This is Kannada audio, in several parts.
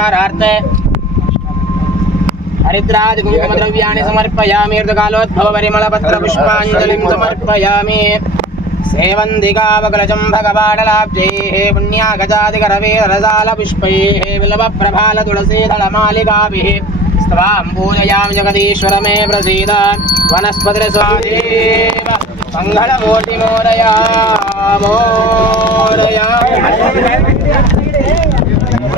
नमस्कारार्थे हरिद्रादि कुङ्कुमद्रव्याणि समर्पयामि सेवन्दिकावकलजं भगवाडलाब्जैः पुण्यागजादिकरवेरसालपुष्पैः विलवप्रभालतुलसीदलमालिकाभिः स्त्वां पूजयामि जगदीश्वर मे प्रसीद वनस्पतिरस्वादेव मङ्गलमूर्तिमोदया मोदया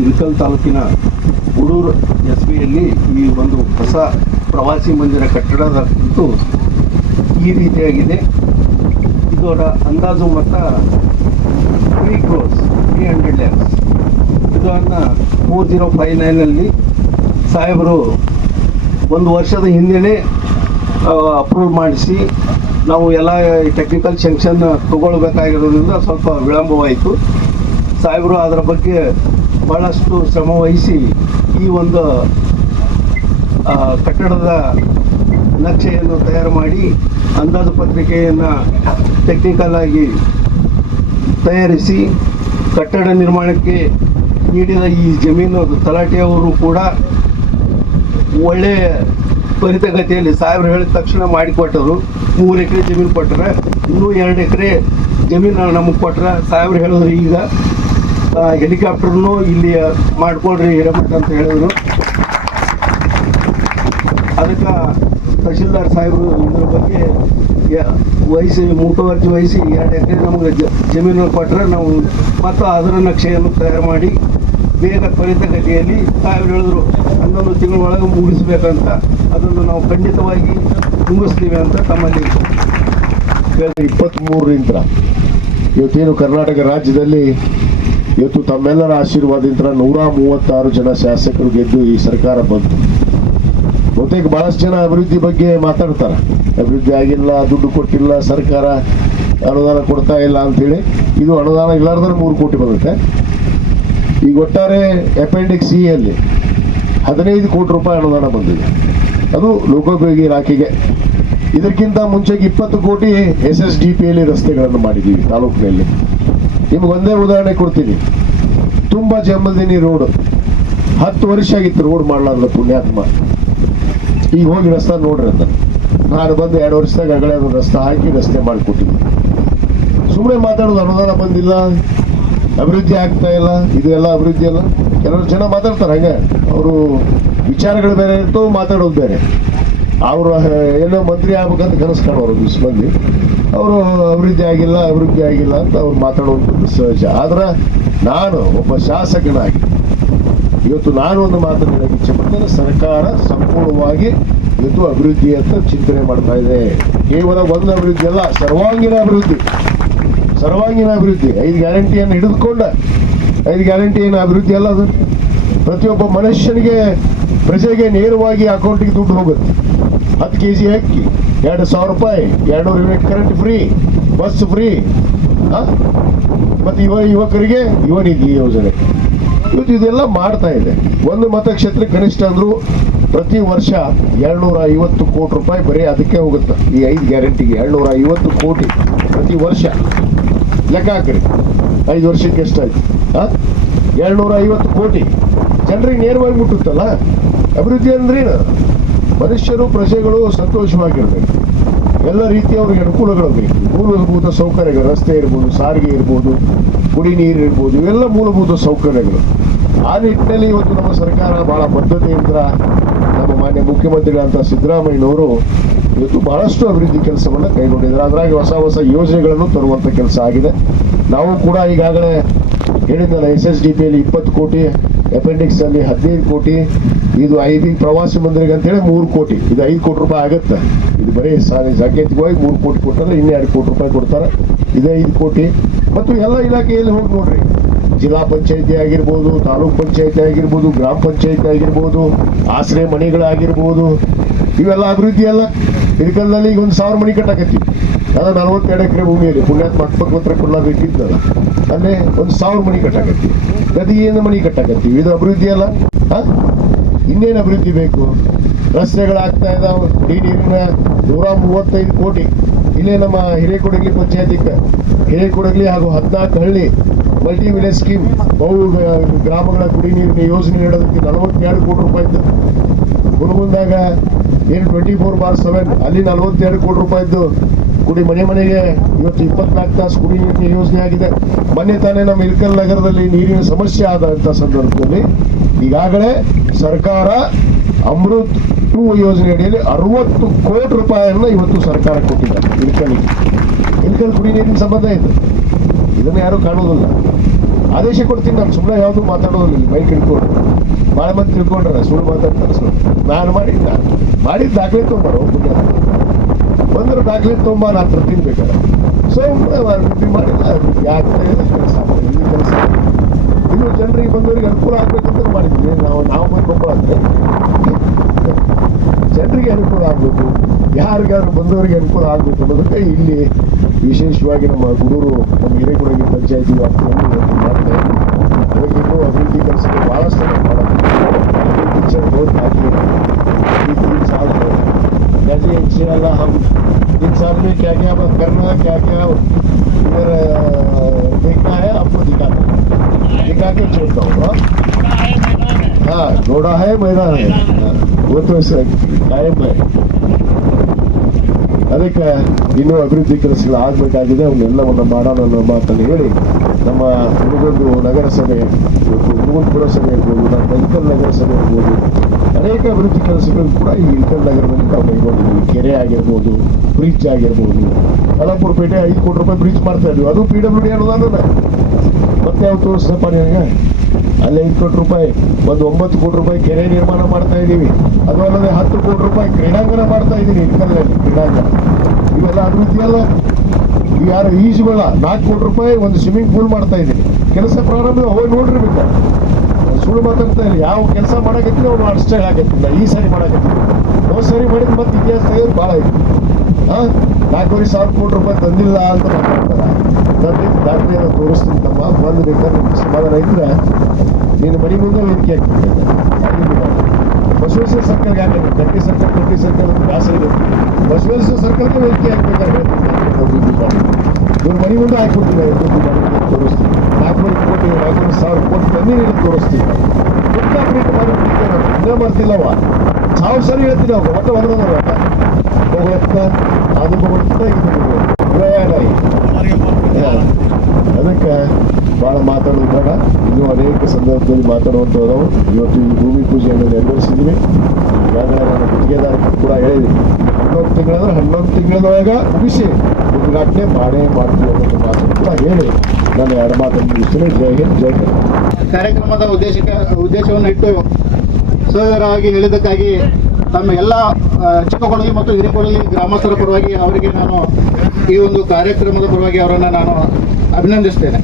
ಇಳಕಲ್ ತಾಲೂಕಿನ ಉಡೂರು ಎಸ್ ಬಿಯಲ್ಲಿ ಈ ಒಂದು ಹೊಸ ಪ್ರವಾಸಿ ಮಂದಿರ ಕಟ್ಟಡದ ಕುರಿತು ಈ ರೀತಿಯಾಗಿದೆ. ಇದರ ಅಂದಾಜು ಮೊತ್ತ three crores three hundred lakhs ಇದನ್ನು ಫೋರ್ ಜೀರೋ ಫೈವ್ ನೈನಲ್ಲಿ ಸಾಹೇಬರು ಒಂದು ವರ್ಷದ ಹಿಂದೆಯೇ ಅಪ್ರೂವ್ ಮಾಡಿಸಿ, ನಾವು ಎಲ್ಲ ಟೆಕ್ನಿಕಲ್ ಸೆಂಕ್ಷನ್ ತಗೊಳ್ಬೇಕಾಗಿರೋದ್ರಿಂದ ಸ್ವಲ್ಪ ವಿಳಂಬವಾಯಿತು. ಸಾಹೇಬರು ಅದರ ಬಗ್ಗೆ ಭಾಳಷ್ಟು ಶ್ರಮ ವಹಿಸಿ ಈ ಒಂದು ಕಟ್ಟಡದ ನಕ್ಷೆಯನ್ನು ತಯಾರು ಮಾಡಿ ಅಂದಾಜು ಪತ್ರಿಕೆಯನ್ನು ಟೆಕ್ನಿಕಲ್ ಆಗಿ ತಯಾರಿಸಿ ಕಟ್ಟಡ ನಿರ್ಮಾಣಕ್ಕೆ ನೀಡಿದ ಈ ಜಮೀನು ತಲಾಟೆಯವರು ಕೂಡ ಒಳ್ಳೆಯ ತ್ವರಿತಗತಿಯಲ್ಲಿ ಸಾಹೇಬ್ರು ಹೇಳಿದ ತಕ್ಷಣ ಮಾಡಿಕೊಟ್ಟರು. ಮೂರು ಎಕರೆ ಜಮೀನು ಕೊಟ್ಟರೆ, ಇನ್ನೂ ಎರಡು ಎಕರೆ ಜಮೀನು ನಮಗೆ ಕೊಟ್ಟರೆ ಸಾಹೇಬ್ರು ಹೇಳಿದ್ರು ಈಗ. ಹೆಲಿಕಾಪ್ಟರ್ನು ಇಲ್ಲಿ ಮಾಡ್ಕೊಳ್ರಿ ಹಿರೇಮಠ ಅಂತ ಹೇಳಿದ್ರು. ಅದಕ್ಕೆ ತಹಶೀಲ್ದಾರ್ ಸಾಹೇಬರು ಇದ್ರ ಬಗ್ಗೆ ವಹಿಸಿ ಮುತುವರ್ಜಿ ವಹಿಸಿ ಎರಡು ಎಕರೆ ನಮಗೆ ಜಮೀನು ಕೊಟ್ಟರೆ ನಾವು ಮತ್ತು ಅದರ ನಕ್ಷೆಯನ್ನು ತಯಾರು ಮಾಡಿ ಬೇಗ ತ್ವರಿತಗತಿಯಲ್ಲಿ ಸಾಹೇಬ್ರು ಹೇಳಿದ್ರು, ಹನ್ನೊಂದು ತಿಂಗಳ ಒಳಗೆ ಮುಗಿಸ್ಬೇಕಂತ. ಅದನ್ನು ನಾವು ಖಂಡಿತವಾಗಿ ಮುಗಿಸ್ತೀವಿ ಅಂತ ತಮ್ಮಲ್ಲಿ ಇಪ್ಪತ್ತ್ಮೂರರಿಂದ ಇವತ್ತೇನು ಕರ್ನಾಟಕ ರಾಜ್ಯದಲ್ಲಿ ಇವತ್ತು ತಮ್ಮೆಲ್ಲರ ಆಶೀರ್ವಾದದಿಂದ ನೂರ ಮೂವತ್ತಾರು ಜನ ಶಾಸಕರು ಗೆದ್ದು ಈ ಸರ್ಕಾರ ಬಂತು. ಬಹುತೇಕ ಬಹಳಷ್ಟು ಜನ ಅಭಿವೃದ್ಧಿ ಬಗ್ಗೆ ಮಾತಾಡ್ತಾರೆ. ಅಭಿವೃದ್ಧಿ ಆಗಿಲ್ಲ, ದುಡ್ಡು ಕೊಟ್ಟಿಲ್ಲ, ಸರ್ಕಾರ ಅನುದಾನ ಕೊಡ್ತಾ ಇಲ್ಲ ಅಂತೇಳಿ. ಇದು ಅನುದಾನ ಇಲ್ಲಾರ್ದ್ರೆ ಮೂರು ಕೋಟಿ ಬರುತ್ತೆ. ಈಗ ಒಟ್ಟಾರೆ ಅಪೆಂಡಿಕ್ಸ್ ಸಿ ಅಲ್ಲಿ ಹದಿನೈದು ಕೋಟಿ ರೂಪಾಯಿ ಅನುದಾನ ಬಂದಿದೆ. ಅದು ಲೋಕೋಪಯೋಗಿ ಇಲಾಖೆಗೆ. ಇದಕ್ಕಿಂತ ಮುಂಚೆಗೆ ಇಪ್ಪತ್ತು ಕೋಟಿ ಎಸ್ ಎಸ್ ಡಿ ಪಿಯಲ್ಲಿ ರಸ್ತೆಗಳನ್ನು ಮಾಡಿದ್ದೀವಿ ತಾಲೂಕಿನಲ್ಲಿ. ನಿಮ್ಗೆ ಒಂದೇ ಉದಾಹರಣೆ ಕೊಡ್ತೀನಿ. ತುಂಬ ಜಮ್ಮದಿನಿ ರೋಡ್ ಹತ್ತು ವರ್ಷ ಆಗಿತ್ತು ರೋಡ್ ಮಾಡಲಾರ್ದ ಪುಣ್ಯಾತ್ಮ. ಈಗ ಹೋಗಿ ರಸ್ತೆ ನೋಡ್ರಿ ಅಂತ. ನಾನು ಬಂದು ಎರಡು ವರ್ಷದಾಗ ಅದು ರಸ್ತೆ ಹಾಕಿ ರಸ್ತೆ ಮಾಡಿಕೊಟ್ಟಿದ್ದೆ. ಸುಮ್ಮನೆ ಮಾತಾಡೋದು ಅನುದಾನ ಬಂದಿಲ್ಲ, ಅಭಿವೃದ್ಧಿ ಆಗ್ತಾ ಇಲ್ಲ, ಇದು ಎಲ್ಲ ಅಭಿವೃದ್ಧಿ ಅಲ್ಲ. ಕೆಲವರು ಜನ ಮಾತಾಡ್ತಾರೆ, ಹಂಗೆ. ಅವರು ವಿಚಾರಗಳು ಬೇರೆ ಇರ್ತವೆ, ಮಾತಾಡೋದು ಬೇರೆ. ಅವರು ಏನೋ ಮಂತ್ರಿ ಆಗ್ಬೇಕಂತ ಕನಸು ಕಾಣೋರು ಬಿಸ್ ಮಂದಿ. ಅವರು ಅಭಿವೃದ್ಧಿ ಆಗಿಲ್ಲ ಅಭಿವೃದ್ಧಿ ಆಗಿಲ್ಲ ಅಂತ ಅವ್ರು ಮಾತಾಡುವಂಥದ್ದು ಸಹಜ. ಆದ್ರೆ ನಾನು ಒಬ್ಬ ಶಾಸಕನಾಗಿ, ಇವತ್ತು ನಾನು ಒಂದು ಮಾತನ್ನು ಇಚ್ಛೆ ಪಡ್ತೇನೆ ಸರ್ಕಾರ ಸಂಪೂರ್ಣವಾಗಿ ಇವತ್ತು ಅಭಿವೃದ್ಧಿ ಅಂತ ಚಿಂತನೆ ಮಾಡ್ತಾ ಇದೆ. ಕೇವಲ ಒಂದು ಅಭಿವೃದ್ಧಿ ಅಲ್ಲ, ಸರ್ವಾಂಗೀಣ ಅಭಿವೃದ್ಧಿ. ಸರ್ವಾಂಗೀಣ ಅಭಿವೃದ್ಧಿ. ಐದು ಗ್ಯಾರಂಟಿಯನ್ನು ಹಿಡಿದುಕೊಂಡ, ಐದು ಗ್ಯಾರಂಟಿ ಏನು ಅಭಿವೃದ್ಧಿ ಅಲ್ಲ ಅದು. ಪ್ರತಿಯೊಬ್ಬ ಮನುಷ್ಯನಿಗೆ ಪ್ರಜೆಗೆ ನೇರವಾಗಿ ಅಕೌಂಟಿಗೆ ದುಡ್ಡು ಹೋಗುತ್ತೆ. ಹತ್ತು ಕೆ ಜಿ ಅಕ್ಕಿ, ಎರಡು ಸಾವಿರ ರೂಪಾಯಿ ಎರಡು ನೂರು unit current free, bus free ಮತ್ತು ಯುವ ಯುವಕರಿಗೆ ಯುವನಿಧಿ ಯೋಜನೆ. ಇವತ್ತು ಇದೆಲ್ಲ ಮಾಡ್ತಾ ಇದೆ. ಒಂದು ಮತಕ್ಷೇತ್ರ ಕನಿಷ್ಠ ಅಂದ್ರು ಪ್ರತಿ ವರ್ಷ ಎರಡ್ನೂರ ಐವತ್ತು ಕೋಟಿ ರೂಪಾಯಿ ಬರೀ ಅದಕ್ಕೆ ಹೋಗುತ್ತೆ. ಈ ಐದು ಗ್ಯಾರಂಟಿಗೆ ಎರಡ್ನೂರ ಐವತ್ತು ಕೋಟಿ ಪ್ರತಿ ವರ್ಷ. ಲೆಕ್ಕ ಹಾಕ್ರಿ. ಐದು ವರ್ಷಕ್ಕೆ ಎಷ್ಟಾಯ್ತು? ಹಾಂ ಐವತ್ತು ಕೋಟಿ. ಜನರಿಗೆ ನೇರವಾಗಿ ಮುಟ್ಟುತ್ತಲ್ಲ? ಅಭಿವೃದ್ಧಿ ಅಂದ್ರೇನು ಮನುಷ್ಯರು, ಪ್ರಜೆಗಳು ಸಂತೋಷವಾಗಿರ್ಬೇಕು. ಎಲ್ಲ ರೀತಿಯ ಅವ್ರಿಗೆ ಅನುಕೂಲಗಳು ಬೇಕು ಮೂಲಭೂತ ಸೌಕರ್ಯಗಳು, ರಸ್ತೆ ಇರ್ಬೋದು, ಸಾರಿಗೆ ಇರ್ಬೋದು ಕುಡಿ ನೀರು ಇರ್ಬೋದು, ಇವೆಲ್ಲ ಮೂಲಭೂತ ಸೌಕರ್ಯಗಳು. ಆ ನಿಟ್ಟಿನಲ್ಲಿ ಇವತ್ತು ನಮ್ಮ ಸರ್ಕಾರ ಬಹಳ ಬದ್ಧತೆಯಿಂದ ನಮ್ಮ ಮಾನ್ಯ ಮುಖ್ಯಮಂತ್ರಿಗಳಂತ ಸಿದ್ದರಾಮಯ್ಯನವರು ಇವತ್ತು ಬಹಳಷ್ಟು ಅಭಿವೃದ್ಧಿ ಕೆಲಸವನ್ನು ಕೈಗೊಂಡಿದ್ದಾರೆ. ಅದರಾಗಿ ಹೊಸ ಹೊಸ ಯೋಜನೆಗಳನ್ನು ತರುವಂತ ಕೆಲಸ ಆಗಿದೆ. ನಾವು ಕೂಡ ಈಗಾಗಲೇ ಹೇಳಿದ್ದಲ್ಲ ಎಸ್ ಎಸ್ ಡಿ ಪಿಯಲ್ಲಿ ಇಪ್ಪತ್ತು ಕೋಟಿ ಅಪೆಂಡಿಕ್ಸ್ ಅಲ್ಲಿ ಹದಿನೈದು ಕೋಟಿ, ಇದು ಐದು ಪ್ರವಾಸಿ ಮಂದಿರಿಗೆ ಅಂತೇಳಿ ಮೂರು ಕೋಟಿ. ಇದು ಐದು ಕೋಟಿ ರೂಪಾಯಿ ಆಗುತ್ತೆ. ಇದು ಬರೀ ಸಾಂಕೇತಿಕವಾಗಿ ಮೂರು ಕೋಟಿ ಕೊಟ್ಟರೆ ಇನ್ನೆರಡು ಕೋಟಿ ರೂಪಾಯಿ ಕೊಡ್ತಾರೆ. ಇದೇ ಐದು ಕೋಟಿ. ಮತ್ತು ಎಲ್ಲ ಇಲಾಖೆಯಲ್ಲಿ ಹೋಗಿ ನೋಡ್ರಿ. ಜಿಲ್ಲಾ ಪಂಚಾಯತಿ ಆಗಿರ್ಬೋದು, ತಾಲೂಕ್ ಪಂಚಾಯತಿ ಆಗಿರ್ಬೋದು, ಗ್ರಾಮ ಪಂಚಾಯತಿ ಆಗಿರ್ಬೋದು, ಆಶ್ರಯ ಮನೆಗಳಾಗಿರ್ಬೋದು ಇವೆಲ್ಲ ಅಭಿವೃದ್ಧಿ ಅಲ್ಲ. ಹಿರಿಕಲ್ನಲ್ಲಿ ಈಗ ಒಂದು ಸಾವಿರ ಮನೆ ಕಟ್ಟಾಕತ್ತೀವಿ ಅದ ನಲವತ್ತೆರಡು ಎಕರೆ ಭೂಮಿಯಲ್ಲಿ ಪುಣ್ಯಾತ್ಮ ಅಕ್ಕಪಕ್ಕ ಹತ್ರ ಕೊಡ್ಲಾಗಿದ್ದಲ್ಲ ಅಲ್ಲೇ ಒಂದು ಸಾವಿರ ಮನೆ ಕಟ್ಟಾಕತ್ತೀವಿ ಏನು ಮನೆ ಕಟ್ಟಾಕತ್ತೀವಿ ಇದು ಅಭಿವೃದ್ಧಿ ಅಲ್ಲ. ಹಾಂ? ಇನ್ನೇನು ಅಭಿವೃದ್ಧಿ ಬೇಕು? ರಸ್ತೆಗಳಾಗ್ತಾ ಇದಾವೆ. ಡಿ ನೀರಿನ ನೂರ ಮೂವತ್ತೈದು ಕೋಟಿ. ಇಲ್ಲೇ ನಮ್ಮ ಹಿರೇಕೊಡಗಲಿ ಪಂಚಾಯತಿಗೆ ಹಿರೇಕೊಡಗಲಿ ಹಾಗೂ ಹದಿನಾಲ್ಕು ಹಳ್ಳಿ ಮಲ್ಟಿ ವಿಲೇಜ್ ಸ್ಕೀಮ್ ಬಹು ಗ್ರಾಮಗಳ ಕುಡಿ ನೀರಿನ ಯೋಜನೆ ನೀಡೋದಕ್ಕೆ ನಲವತ್ತೆರಡು ಕೋಟಿ ರೂಪಾಯಿದ್ದು ಗುರುಗುಂದಾಗ ಏನು ಟ್ವೆಂಟಿ ಫೋರ್ ಬಾರ್ ಸೆವೆನ್ ಅಲ್ಲಿ ನಲವತ್ತೆರಡು ಕೋಟಿ ರೂಪಾಯಿದ್ದು ಕುಡಿ ಮನೆ ಮನೆಗೆ ಇವತ್ತು ಇಪ್ಪತ್ನಾಲ್ಕು ತಾಸು ಕುಡಿ ನೀರಿನ ಯೋಜನೆ ಆಗಿದೆ. ಮೊನ್ನೆ ತಾನೇ ನಮ್ಮ ಇಲ್ಕಲ್ ನಗರದಲ್ಲಿ ನೀರಿನ ಸಮಸ್ಯೆ ಆದಂಥ ಸಂದರ್ಭದಲ್ಲಿ ಈಗಾಗಲೇ ಸರ್ಕಾರ ಅಮೃತ್ ಟೂ ಯೋಜನೆ ಅಡಿಯಲ್ಲಿ ಅರವತ್ತು ಕೋಟಿ ರೂಪಾಯಿಯನ್ನು ಇವತ್ತು ಸರ್ಕಾರ ಕೊಟ್ಟಿದ್ದಾರೆ ಇಲ್ಕಲ್ಗೆ ಇಲ್ಕಲ್ ಕುಡಿ ನೀರಿನ ಸಂಬಂಧ ಇದೆ. ಇದನ್ನು ಯಾರೂ ಕಾಣೋದಿಲ್ಲ ಆದೇಶ ಕೊಡ್ತೀನಿ, ನಾನು ಸುಮ್ಮನೆ ಯಾವುದು ಮಾತಾಡೋದಿಲ್ಲ ಬೈಕ್ ಹಿಡ್ಕೊಂಡು. ಭಾಳ ಮಂದಿ ತಿಳ್ಕೊಂಡ್ರೆ ಸುಳ್ಳು ಮಾತಾಡ್ತಾರೆ, ಸುಳ್ಳು. ನಾನು ಮಾಡಿದ್ದ ಮಾಡಿದ ದಾಖಲೆ ತೊಗೊಂಬಾರ ಒಬ್ಬ ಬಂದ್ರೆ ದಾಖಲೆ ತೊಗೊಂಬ, ನಾನು ಹತ್ರ ಬೇಕಾದ್ರೆ ಸೊ ಡ್ಯೂಟಿ ಮಾಡಿಲ್ಲ, ಯಾಕೆ ಕೆಲಸ ಇಲ್ಲಿ ಕೆಲಸ ಇನ್ನು ಜನರಿಗೆ ಬಂದವರಿಗೆ ಅನುಕೂಲ ಆಗ್ಬೇಕಂತ ಮಾಡಿದ್ವಿ ನಾವು ನಾವು ಬಂದು ಮಕ್ಕಳಾದ್ರೆ ಜನರಿಗೆ ಅನುಕೂಲ ಆಗಬೇಕು, ಯಾರಿಗಾದ್ರೂ ಬಂದವರಿಗೆ ಅನುಕೂಲ ಆಗಬೇಕು ಅನ್ನೋದಕ್ಕೆ ಇಲ್ಲಿ ವಿಶೇಷವಾಗಿ ನಮ್ಮ ಗುಡೂರು ನಮ್ಮ ಹಿರೇಕೊಡಗಿ ಪಂಚಾಯತಿ ವ್ಯಾಪ್ತಿಯಲ್ಲಿ ಇವತ್ತು ಮಾಡ್ತಾ ಇದ್ದೀವಿ. ಅದಕ್ಕೆ ಇನ್ನೂ ಅಭಿವೃದ್ಧಿ ಕೆಲಸಗಳು ಬಹಳಷ್ಟು पिक्चर बहुत बाकी है अभी तीन साल है जैसे इंशाल्लाह हम तीन साल में क्या क्या करना क्या क्या इधर अ, देखना है आपको दिखाना है। दिखा के छोड़ता हूँ हाँ? हाँ घोड़ा है मैदान है हाँ, वो तो स- कायम है ಅದಕ್ಕೆ ಇನ್ನೂ ಅಭಿವೃದ್ಧಿ ಕೆಲಸಗಳು ಆಗಬೇಕಾಗಿದೆ. ಅವನ್ನೆಲ್ಲವನ್ನು ಮಾಡೋಣ ಅನ್ನೋ ಮಾತನ್ನು ಹೇಳಿ ನಮ್ಮ ಹುಡುಗೊಂದು ನಗರಸಭೆ, ಇವತ್ತು ಹುಡುಗನ್ ಪುರಸಭೆ ಇರ್ಬೋದು ನಮ್ಮ ಬೆಂಕಲ್ ನಗರಸಭೆ ಇರ್ಬೋದು ಅನೇಕ ಅಭಿವೃದ್ಧಿ ಕೆಲಸಗಳು ಕೂಡ ಈ ಇಲ್ಕಲ್ ನಗರದಲ್ಲಿ ನಾವು ಕೈಗೊಂಡಿದ್ದೀವಿ ಕೆರೆ ಆಗಿರ್ಬೋದು ಬ್ರಿಡ್ಜ್ ಆಗಿರ್ಬೋದು. ಕಲಾಪುರಪೇಟೆ ಐದು ಕೋಟಿ ರೂಪಾಯಿ ಬ್ರಿಡ್ಜ್ ಮಾಡ್ತಾ ಇದ್ವಿ. ಅದು ಪಿ ಡಬ್ಲ್ಯೂ ಡಿ ಅನುದಾನ ಮತ್ತೆ ಯಾವ ತೋರಿಸಪ್ಪ ನಿನಗೆ ಅಲ್ಲಿ ಐದು ಕೋಟಿ ರೂಪಾಯಿ, ಒಂದು ಒಂಬತ್ತು ಕೋಟಿ ರೂಪಾಯಿ ಕೆರೆ ನಿರ್ಮಾಣ ಮಾಡ್ತಾ ಇದ್ದೀವಿ. ಅದು ಅಲ್ಲದೆ ಹತ್ತು ಕೋಟಿ ರೂಪಾಯಿ ಕ್ರೀಡಾಂಗಣ ಮಾಡ್ತಾ ಇದ್ದೀನಿ ಇಟ್ಕಲ್ಲಿ ಕ್ರೀಡಾಂಗಣ. ಇವೆಲ್ಲ ಅಭಿವೃದ್ಧಿ ಅಲ್ಲ ಯಾರು ಈಜುಗಳ ನಾಲ್ಕು ಕೋಟಿ ರೂಪಾಯಿ ಒಂದು ಸ್ವಿಮ್ಮಿಂಗ್ ಪೂಲ್ ಮಾಡ್ತಾ ಇದ್ದೀನಿ ಕೆಲಸ ಪ್ರಾರಂಭ ಹೋಗಿ ನೋಡ್ರಿ ಬೇಕಾ ಸುಳ್ಳು ಮಾತಾಡ್ತಾ ಇಲ್ಲ. ಯಾವ ಕೆಲಸ ಮಾಡಕ್ಕೆ ಅವ್ನು ಅಷ್ಟೇ ಆಗತ್ತಿಲ್ಲ. ಈ ಸರಿ ಮಾಡಕ್ಕೆ ಹೋದ್ ಸರಿ ಮಾಡಿದ ಮತ್ತೆ ಇತಿಹಾಸ ತೆಗೆದು ಭಾಳ ಐತಿ. ನಾಲ್ಕೂವರೆ ಸಾವಿರ ಕೋಟಿ ರೂಪಾಯಿ ತಂದಿಲ್ಲ ಅಂತ ಮಾತಾಡ್ತಾರೆ. ತಂದಿದ್ದು ದಾಖಲೆಯನ್ನು ತೋರಿಸ್ತೀನಿ ತಮ್ಮ. ಬಂದು ಬೇಕಾದ್ರೆ ಸಮಾಧಾನ ಇದ್ರೆ ನೀನು ಮನೆ ಮುಂದೆ ವೇದಿಕೆ ಹಾಕ್ಬಿಟ್ಟಿದ್ದೆ ಬಸವೇಶ್ವರ ಸರ್ಕಲ್ಗೆ ಹಾಕಿ ಕಟ್ಟಿ ಸರ್ಕಲ್ ಕಟ್ಟಿ ಸರ್ಕಲ್ ಅಂತ ಬ್ಯಾಸರ ಇದೆ. ಬಸವೇಶ್ವರ ಸರ್ಕಲ್ಗೆ ವೇದಿಕೆ ಹಾಕ್ಬೇಕಾದ್ರೆ ಇವ್ರ ಮನೆ ಮುಂದೆ ಹಾಕ್ಬಿಡ್ತೀನಿ ಅಭಿವೃದ್ಧಿ ಮಾಡಿ ತೋರಿಸ್ತೀನಿ. ನಾಲ್ಕೂವರೆ ಕೋಟಿ ನಾಲ್ಕೂವರೆ ಸಾವಿರ ಕೋಟಿ ತಂದು ನೀನು ತೋರಿಸ್ತೀನಿ. ಅಭಿವೃದ್ಧಿ ಮಾಡಿ ಇನ್ನೂ ಮಾಡ್ತಿಲ್ಲವ ಸಾವಿರ ಸರಿ ಹೇಳ್ತೀನಿ ಅವ್ರು ಒಟ್ಟು ಹೊರದವ ಹೋಗುತ್ತ ಅದು ಪ್ರಯಾಣ ಅದಕ್ಕೆ ಭಾಳ ಮಾತಾಡೋದು ಬೇಡ ಇನ್ನೂ ಅನೇಕ ಸಂದರ್ಭದಲ್ಲಿ ಮಾತಾಡುವಂಥ ಅದಾವು ಇವತ್ತು ಈ ಭೂಮಿ ಪೂಜೆಯನ್ನು ನೆರವೇರಿಸಿದ್ವಿ ಈಗಾಗಲೇ ನಾನು ಗುತ್ತಿಗೆದಾರ ಕೂಡ ಹೇಳಿದ್ದೀನಿ ಹನ್ನೊಂದು ತಿಂಗಳಂದ್ರೆ ಹನ್ನೊಂದು ತಿಂಗಳದೊಳಗೆ ಮುಗಿಸಿ ಉದ್ಘಾಟನೆ ಮಾಡೇ ಮಾಡ್ತೀವಿ ಅನ್ನೋದು ಮಾತು ಕೂಡ ಹೇಳಿ ನಾನು ಎರಡು ಮಾತನ್ನು ಮುಗಿಸ್ತೀನಿ ಜೈ ಹಿಂದ್ ಜೈ ಕಾರ್ಯಕ್ರಮದ ಉದ್ದೇಶಕ್ಕೆ ಉದ್ದೇಶವನ್ನು ಇಟ್ಟು ಸೋದರವಾಗಿ ಹೇಳಿದ್ದಕ್ಕಾಗಿ ತಮ್ಮ ಎಲ್ಲ ಚಿಕ್ಕಕೊಡಲಿ ಮತ್ತು ಹಿರಿಕೊಳಗಿ ಗ್ರಾಮಸ್ಥರ ಪರವಾಗಿ ಅವರಿಗೆ ನಾನು ಈ ಒಂದು ಕಾರ್ಯಕ್ರಮದ ಪರವಾಗಿ ಅವರನ್ನು ನಾನು ಅಭಿನಂದಿಸ್ತೇನೆ.